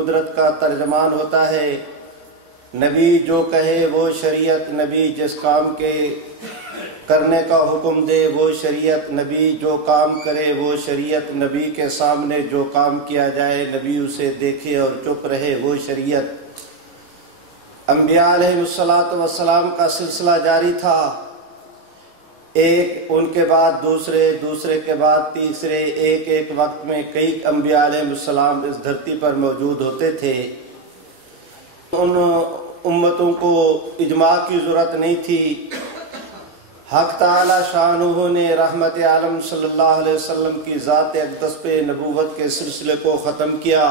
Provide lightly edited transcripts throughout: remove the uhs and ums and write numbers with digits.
قدرت کا ترجمان ہوتا ہے۔ نبی جو کہے وہ شریعت، نبی جس کام کے کرنے کا حکم دے وہ شریعت، نبی جو کام کرے وہ شریعت، نبی کے سامنے جو کام کیا جائے نبی اسے دیکھے اور چپ رہے وہ شریعت۔ انبیاء علیہ السلام کا سلسلہ جاری تھا، ایک ان کے بعد دوسرے، دوسرے کے بعد تیسرے، ایک ایک وقت میں کئی انبیاء علیہ السلام اس دھرتی پر موجود ہوتے تھے۔ ان امتوں کو اجماع کی ضرورت نہیں تھی۔ حق تعالی شانہ نے رحمت عالم صلی اللہ علیہ وسلم کی ذات اقدس پہ نبوت کے سلسلے کو ختم کیا،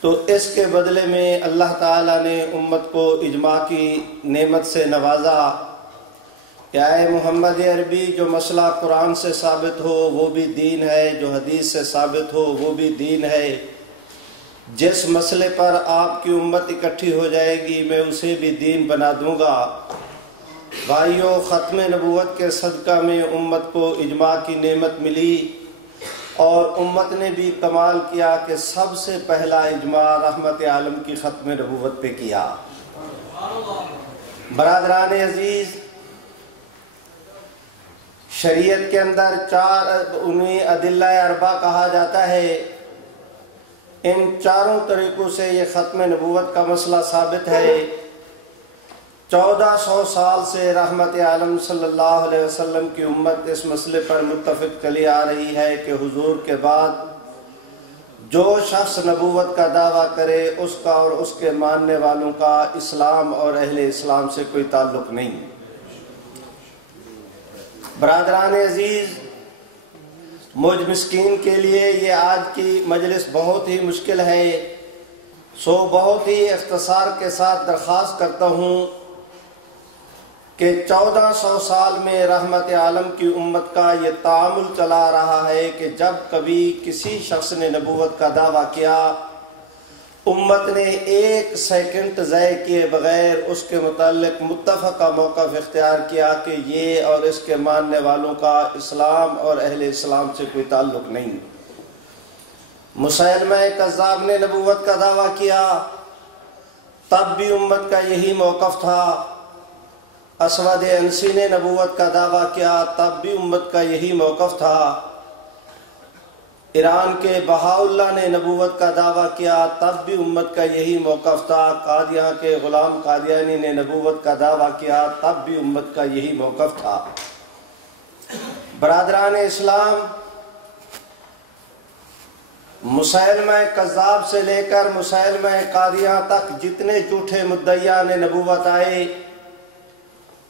تو اس کے بدلے میں اللہ تعالیٰ نے امت کو اجماع کی نعمت سے نوازا کہ اے محمد عربی جو مسئلہ قرآن سے ثابت ہو وہ بھی دین ہے، جو حدیث سے ثابت ہو وہ بھی دین ہے۔ جس مسئلے پر آپ کی امت اکٹھی ہو جائے گی میں اسے بھی دین بنا دوں گا۔ بھائیو، ختم نبوت کے صدقہ میں امت کو اجماع کی نعمت ملی، اور امت نے بھی کمال کیا کہ سب سے پہلا اجماع رحمت عالم کی ختم نبوت پہ کیا۔ برادران عزیز، شریعت کے اندر انہیں ادلہ اربع کہا جاتا ہے۔ ان چاروں طریقوں سے یہ ختم نبوت کا مسئلہ ثابت ہے۔ 1400 سال سے رحمت عالم صلی اللہ علیہ وسلم کی امت اس مسئلے پر متفق چلی آ رہی ہے کہ حضور کے بعد جو شخص نبوت کا دعویٰ کرے اس کا اور اس کے ماننے والوں کا اسلام اور اہل اسلام سے کوئی تعلق نہیں۔ برادران عزیز، مجھ مسکین کے لیے یہ آج کی مجلس بہت ہی مشکل ہے، سو بہت ہی اختصار کے ساتھ درخواست کرتا ہوں کہ 1400 سال میں رحمت عالم کی امت کا یہ تعامل چلا رہا ہے کہ جب کبھی کسی شخص نے نبوت کا دعویٰ کیا، امت نے ایک سیکنڈ ضائع کیے بغیر اس کے متعلق متفقہ موقف اختیار کیا کہ یہ اور اس کے ماننے والوں کا اسلام اور اہل اسلام سے کوئی تعلق نہیں۔ مسیلمہ کذاب نے نبوت کا دعویٰ کیا، تب بھی امت کا یہی موقف تھا۔ اسود عنسی نے نبوت کا دعویٰ کیا، تب بھی امت کا یہی موقف تھا۔ ایران کے بہاءاللہ نے نبوت کا دعویٰ کیا، تب بھی امت کا یہی موقف تھا۔ قادیاں کے غلام قادیانی نے نبوت کا دعویٰ کیا، تب بھی امت کا یہی موقف تھا۔ برادران اسلام، مسیلمہ کذاب سے لے کر مسیلمہ قادیاں تک جتنے جھوٹے مدعیان نبوت آئے،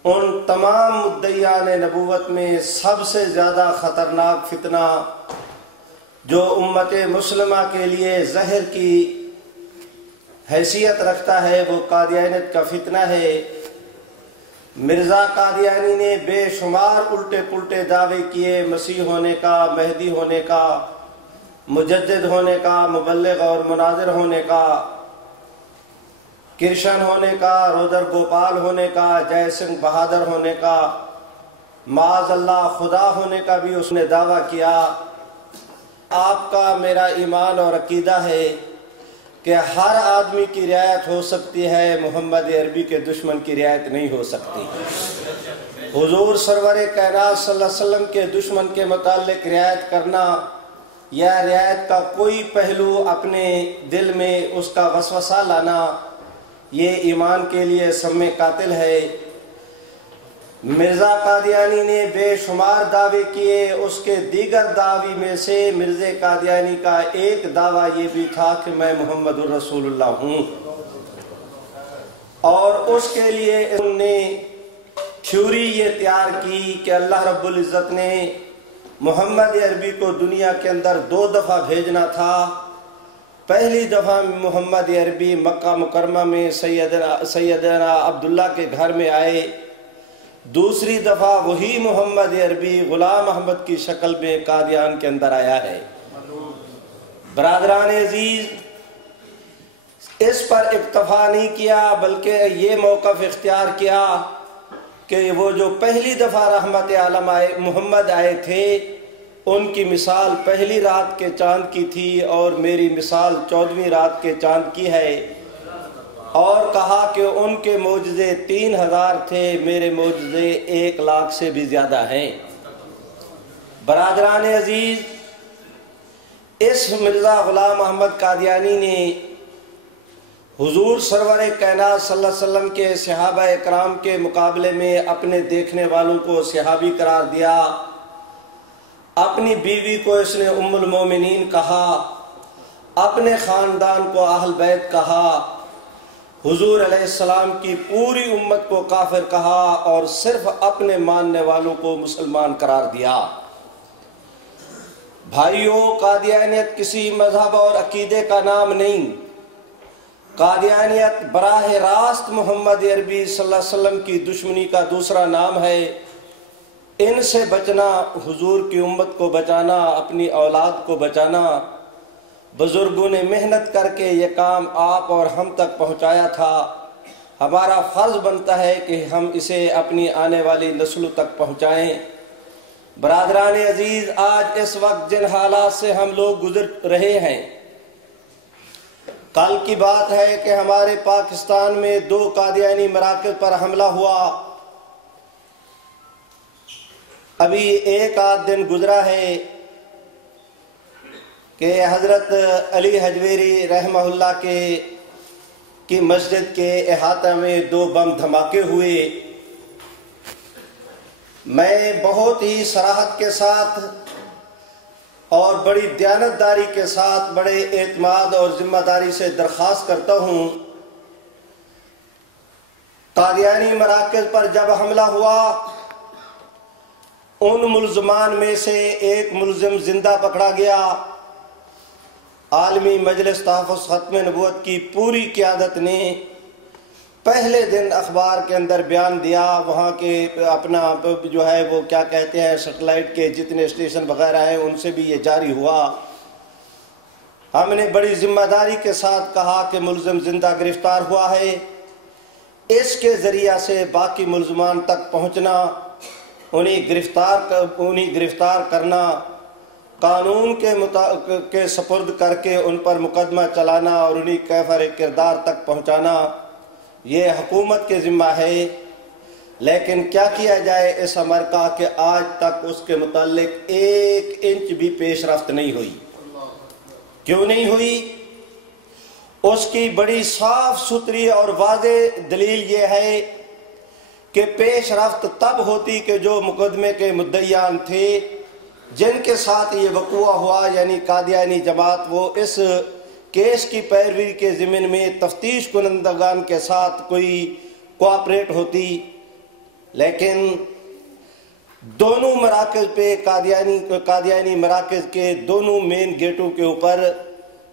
ان تمام مدعیان نبوت میں سب سے زیادہ خطرناک فتنہ جو امت مسلمہ کے لیے زہر کی حیثیت رکھتا ہے وہ قادیانیت کا فتنہ ہے۔ مرزا قادیانی نے بے شمار الٹے پلٹے دعوے کیے، مسیح ہونے کا، مہدی ہونے کا، مجدد ہونے کا، مبلغ اور مناظر ہونے کا، کرشن ہونے کا، رودر گوپال ہونے کا، جے سنگھ بہادر ہونے کا، معاذ اللہ خدا ہونے کا بھی اس نے دعویٰ کیا۔ آپ کا میرا ایمان اور عقیدہ ہے کہ ہر آدمی کی رعایت ہو سکتی ہے، محمد عربی کے دشمن کی رعایت نہیں ہو سکتی۔ حضور سرور کائنات صلی اللہ علیہ وسلم کے دشمن کے متعلق رعایت کرنا یا رعایت کا کوئی پہلو اپنے دل میں اس کا وسوسہ لانا، یہ ایمان کے لیے سم قاتل ہے۔ مرزا قادیانی نے بے شمار دعوے کیے، اس کے دیگر دعوی میں سے مرزا قادیانی کا ایک دعویٰ یہ بھی تھا کہ میں محمد الرسول اللہ ہوں، اور اس کے لیے انہوں نے تھیوری یہ تیار کی کہ اللہ رب العزت نے محمد عربی کو دنیا کے اندر 2 دفعہ بھیجنا تھا۔ پہلی دفعہ محمد عربی مکہ مکرمہ میں سیدنا عبداللہ کے گھر میں آئے، دوسری دفعہ وہی محمد عربی غلام احمد کی شکل میں قادیان کے اندر آیا ہے۔ برادران عزیز، اس پر اکتفا نہیں کیا بلکہ یہ موقف اختیار کیا کہ وہ جو پہلی دفعہ رحمت عالم محمد آئے تھے ان کی مثال پہلی رات کے چاند کی تھی اور میری مثال 14ویں رات کے چاند کی ہے، اور کہا کہ ان کے معجزے 3000 تھے، میرے معجزے 1,00,000 سے بھی زیادہ ہیں۔ برادران عزیز، اس مرزا غلام محمد قادیانی نے حضور سرور کائنات صلی اللہ علیہ وسلم کے صحابہ اکرام کے مقابلے میں اپنے دیکھنے والوں کو صحابی قرار دیا، اپنی بیوی کو اس نے ام المومنین کہا، اپنے خاندان کو اہل بیت کہا، حضور علیہ السلام کی پوری امت کو کافر کہا، اور صرف اپنے ماننے والوں کو مسلمان قرار دیا۔ بھائیوں، قادیانیت کسی مذہب اور عقیدے کا نام نہیں، قادیانیت براہ راست محمد عربی صلی اللہ علیہ وسلم کی دشمنی کا دوسرا نام ہے۔ ان سے بچنا، حضور کی امت کو بچانا، اپنی اولاد کو بچانا، بزرگوں نے محنت کر کے یہ کام آپ اور ہم تک پہنچایا تھا، ہمارا فرض بنتا ہے کہ ہم اسے اپنی آنے والی نسلوں تک پہنچائیں۔ برادران عزیز، آج اس وقت جن حالات سے ہم لوگ گزر رہے ہیں، کل کی بات ہے کہ ہمارے پاکستان میں 2 قادیانی مراکز پر حملہ ہوا، ابھی 1 دن گزرا ہے کہ حضرت علی حجویری رحمہ اللہ کی مسجد کے احاطہ میں 2 بم دھماکے ہوئے۔ میں بہت ہی صراحت کے ساتھ اور بڑی دیانتداری کے ساتھ، بڑے اعتماد اور ذمہ داری سے درخواست کرتا ہوں، قادیانی مراکز پر جب حملہ ہوا، ان ملزمان میں سے ایک ملزم زندہ پکڑا گیا۔ عالمی مجلس تحفظ ختم نبوت کی پوری قیادت نے پہلے دن اخبار کے اندر بیان دیا، وہاں کے اپنا جو ہے وہ کیا کہتے ہیں سیٹلائٹ کے جتنے اسٹیشن وغیرہ ہیں ان سے بھی یہ جاری ہوا۔ ہم نے بڑی ذمہ داری کے ساتھ کہا کہ ملزم زندہ گرفتار ہوا ہے، اس کے ذریعہ سے باقی ملزمان تک پہنچنا، انہیں گرفتار کرنا، قانون کے سپرد کر کے ان پر مقدمہ چلانا اور انہیں کیفر کردار تک پہنچانا، یہ حکومت کے ذمہ ہے۔ لیکن کیا کیا جائے اس امر کا کہ آج تک اس کے متعلق 1 انچ بھی پیش رفت نہیں ہوئی۔ کیوں نہیں ہوئی؟ اس کی بڑی صاف ستھری اور واضح دلیل یہ ہے کہ پیش رفت تب ہوتی کہ جو مقدمے کے مدعیان تھے، جن کے ساتھ یہ وقوع ہوا، یعنی قادیانی جماعت، وہ اس کیس کی پیروی کے ضمن میں تفتیش کنندگان کے ساتھ کوئی کوآپریٹ ہوتی۔ لیکن دونوں مراکز پہ قادیانی مراکز کے دونوں مین گیٹوں کے اوپر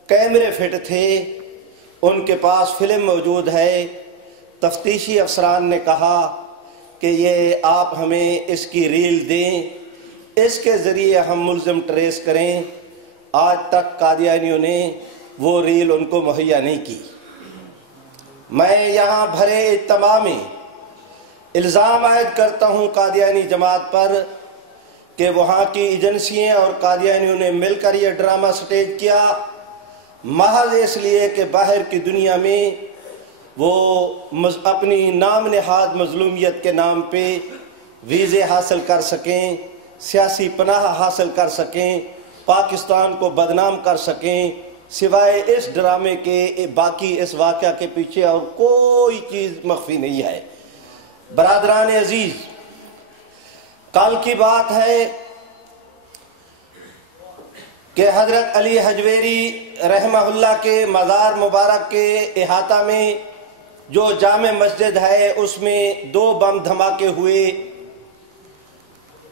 کیمرے فٹ تھے، ان کے پاس فلم موجود ہے۔ تفتیشی افسران نے کہا کہ یہ آپ ہمیں اس کی ریل دیں، اس کے ذریعے ہم ملزم ٹریس کریں۔ آج تک قادیانیوں نے وہ ریل ان کو مہیا نہیں کی۔ میں یہاں بھرے اجتماع میں الزام عائد کرتا ہوں قادیانی جماعت پر کہ وہاں کی ایجنسیاں اور قادیانیوں نے مل کر یہ ڈرامہ سٹیج کیا، محض اس لیے کہ باہر کی دنیا میں وہ اپنی نام نہاد مظلومیت کے نام پہ ویزے حاصل کر سکیں، سیاسی پناہ حاصل کر سکیں، پاکستان کو بدنام کر سکیں۔ سوائے اس ڈرامے کے باقی اس واقعہ کے پیچھے اور کوئی چیز مخفی نہیں ہے۔ برادران عزیز، کل کی بات ہے کہ حضرت علی حجویری رحمہ اللہ کے مزار مبارک کے احاطہ میں جو جامع مسجد ہے اس میں 2 بم دھماکے ہوئے۔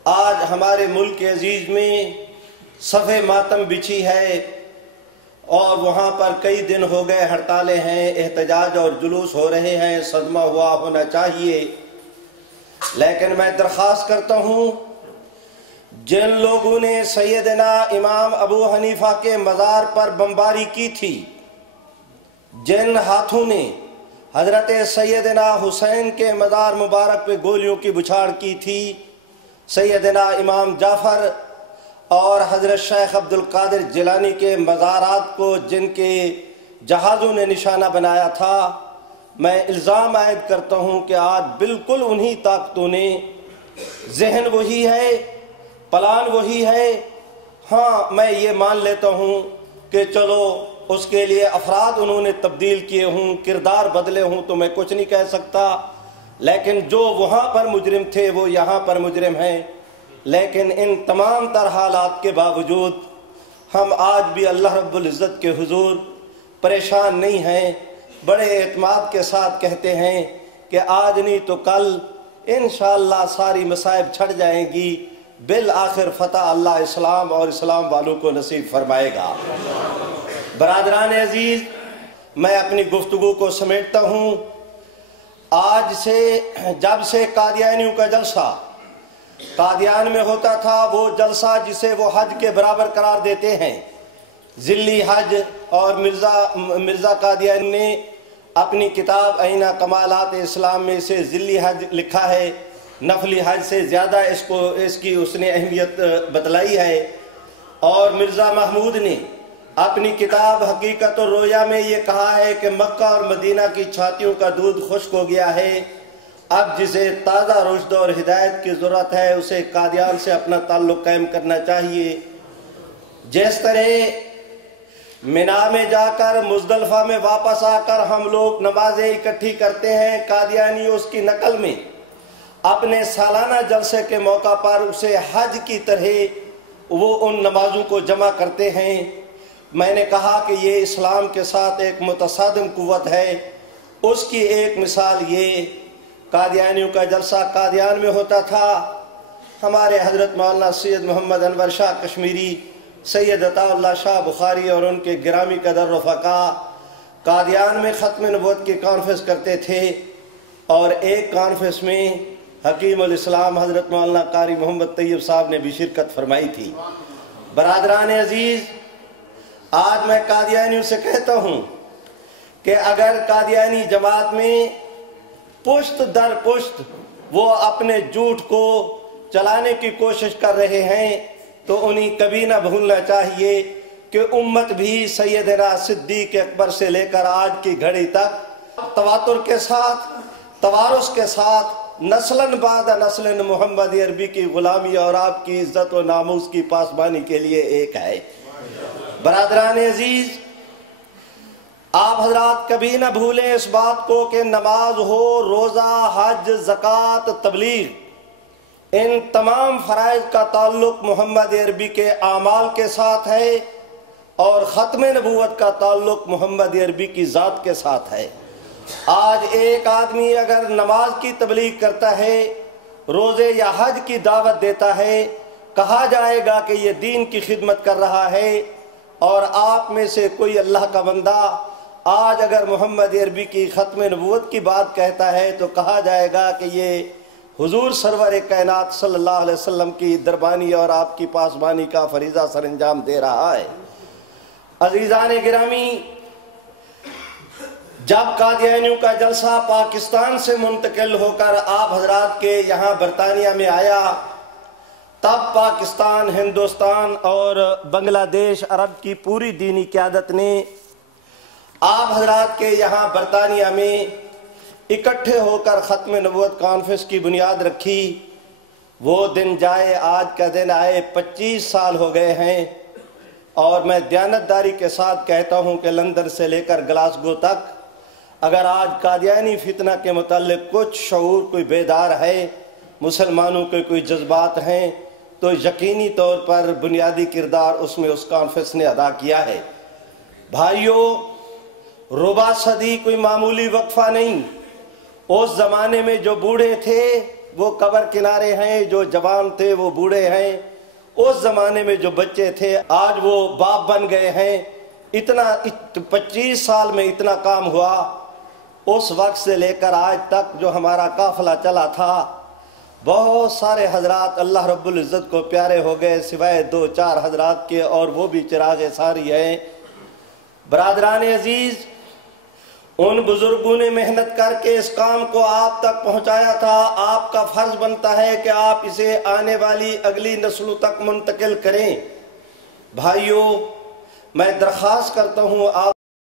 آج ہمارے ملک عزیز میں صف ماتم بچھی ہے اور وہاں پر کئی دن ہو گئے ہڑتالیں ہیں، احتجاج اور جلوس ہو رہے ہیں، صدمہ ہوا ہونا چاہیے۔ لیکن میں درخواست کرتا ہوں، جن لوگوں نے سیدنا امام ابو حنیفہ کے مزار پر بمباری کی تھی، جن ہاتھوں نے حضرت سیدنا حسین کے مزار مبارک پہ گولیوں کی بچھاڑ کی تھی، سیدنا امام جعفر اور حضرت شیخ عبد القادر جیلانی کے مزارات کو جن کے جہازوں نے نشانہ بنایا تھا، میں الزام عائد کرتا ہوں کہ آج بالکل انہی طاقتوں نے، ذہن وہی ہے، پلان وہی ہے۔ ہاں میں یہ مان لیتا ہوں کہ چلو اس کے لیے افراد انہوں نے تبدیل کیے ہوں، کردار بدلے ہوں، تو میں کچھ نہیں کہہ سکتا، لیکن جو وہاں پر مجرم تھے وہ یہاں پر مجرم ہیں۔ لیکن ان تمام تر حالات کے باوجود ہم آج بھی اللہ رب العزت کے حضور پریشان نہیں ہیں، بڑے اعتماد کے ساتھ کہتے ہیں کہ آج نہیں تو کل انشاءاللہ ساری مصائب چھڑ جائیں گی، بالآخر فتح اللہ اسلام اور اسلام والوں کو نصیب فرمائے گا۔ برادران عزیز، میں اپنی گفتگو کو سمیٹتا ہوں۔ آج سے، جب سے قادیانیوں کا جلسہ قادیان میں ہوتا تھا، وہ جلسہ جسے وہ حج کے برابر قرار دیتے ہیں، ذلی حج، اور مرزا قادیانی نے اپنی کتاب اینہ کمالات اسلام میں سے ذلی حج لکھا ہے، نفلی حج سے زیادہ اس کی اس نے اہمیت بتلائی ہے۔ اور مرزا محمود نے اپنی کتاب حقیقت الرؤیا میں یہ کہا ہے کہ مکہ اور مدینہ کی چھاتیوں کا دودھ خشک ہو گیا ہے، اب جسے تازہ رشد اور ہدایت کی ضرورت ہے اسے قادیان سے اپنا تعلق قائم کرنا چاہیے۔ جس طرح منا میں جا کر مزدلفہ میں واپس آ کر ہم لوگ نمازیں اکٹھی کرتے ہیں، قادیانی اس کی نقل میں اپنے سالانہ جلسے کے موقع پر اسے حج کی طرح وہ ان نمازوں کو جمع کرتے ہیں۔ میں نے کہا کہ یہ اسلام کے ساتھ ایک متصادم قوت ہے۔ اس کی ایک مثال یہ قادیانیوں کا جلسہ قادیان میں ہوتا تھا۔ ہمارے حضرت مولانا سید محمد انور شاہ کشمیری، سید عطا اللہ شاہ بخاری اور ان کے گرامی قدر رفقا قادیان میں ختم نبوت کی کانفرنس کرتے تھے، اور ایک کانفرنس میں حکیم الاسلام حضرت مولانا قاری محمد طیب صاحب نے بھی شرکت فرمائی تھی۔ برادران عزیز، آج میں قادیانیوں سے کہتا ہوں کہ اگر قادیانی جماعت میں پشت در پشت وہ اپنے جھوٹ کو چلانے کی کوشش کر رہے ہیں تو انہیں کبھی نہ بھولنا چاہیے کہ امت بھی سیدنا صدیق اکبر سے لے کر آج کی گھڑی تک تواتر کے ساتھ، توارث کے ساتھ، نسلاً بعد نسل محمد عربی کی غلامی اور آپ کی عزت و ناموس کی پاسبانی کے لیے ایک ہے۔ برادران عزیز، آپ حضرات کبھی نہ بھولیں اس بات کو کہ نماز ہو، روزہ، حج، زکوٰۃ، تبلیغ، ان تمام فرائض کا تعلق محمد عربی کے اعمال کے ساتھ ہے، اور ختم نبوت کا تعلق محمد عربی کی ذات کے ساتھ ہے۔ آج ایک آدمی اگر نماز کی تبلیغ کرتا ہے، روزے یا حج کی دعوت دیتا ہے، کہا جائے گا کہ یہ دین کی خدمت کر رہا ہے، اور آپ میں سے کوئی اللہ کا بندہ آج اگر محمد عربی کی ختم نبوت کی بات کہتا ہے تو کہا جائے گا کہ یہ حضور سرور کائنات صلی اللہ علیہ وسلم کی دربانی اور آپ کی پاسبانی کا فریضہ سر انجام دے رہا ہے۔ عزیزان گرامی، جب قادیانیوں کا جلسہ پاکستان سے منتقل ہو کر آپ حضرات کے یہاں برطانیہ میں آیا، تب پاکستان، ہندوستان اور بنگلہ دیش عرب کی پوری دینی قیادت نے آپ حضرات کے یہاں برطانیہ میں اکٹھے ہو کر ختم نبوت کانفرنس کی بنیاد رکھی۔ وہ دن جائے، آج کا دن آئے، 25 سال ہو گئے ہیں، اور میں دیانتداری کے ساتھ کہتا ہوں کہ لندن سے لے کر گلاسگو تک اگر آج قادیانی فتنہ کے متعلق کچھ شعور، کوئی بیدار ہے، مسلمانوں کے کوئی جذبات ہیں، تو یقینی طور پر بنیادی کردار اس میں اس کانفرنس نے ادا کیا ہے۔ بھائیوں، ربع صدی کوئی معمولی وقفہ نہیں۔ اس زمانے میں جو بوڑھے تھے وہ قبر کنارے ہیں، جو جوان تھے وہ بوڑھے ہیں، اس زمانے میں جو بچے تھے آج وہ باپ بن گئے ہیں۔ اتنا 25 سال میں اتنا کام ہوا۔ اس وقت سے لے کر آج تک جو ہمارا قافلہ چلا تھا، بہت سارے حضرات اللہ رب العزت کو پیارے ہو گئے، سوائے 2-4 حضرات کے، اور وہ بھی چراغ ساری ہیں۔ برادران عزیز، ان بزرگوں نے محنت کر کے اس کام کو آپ تک پہنچایا تھا، آپ کا فرض بنتا ہے کہ آپ اسے آنے والی اگلی نسلوں تک منتقل کریں۔ بھائیو، میں درخواست کرتا ہوں آپ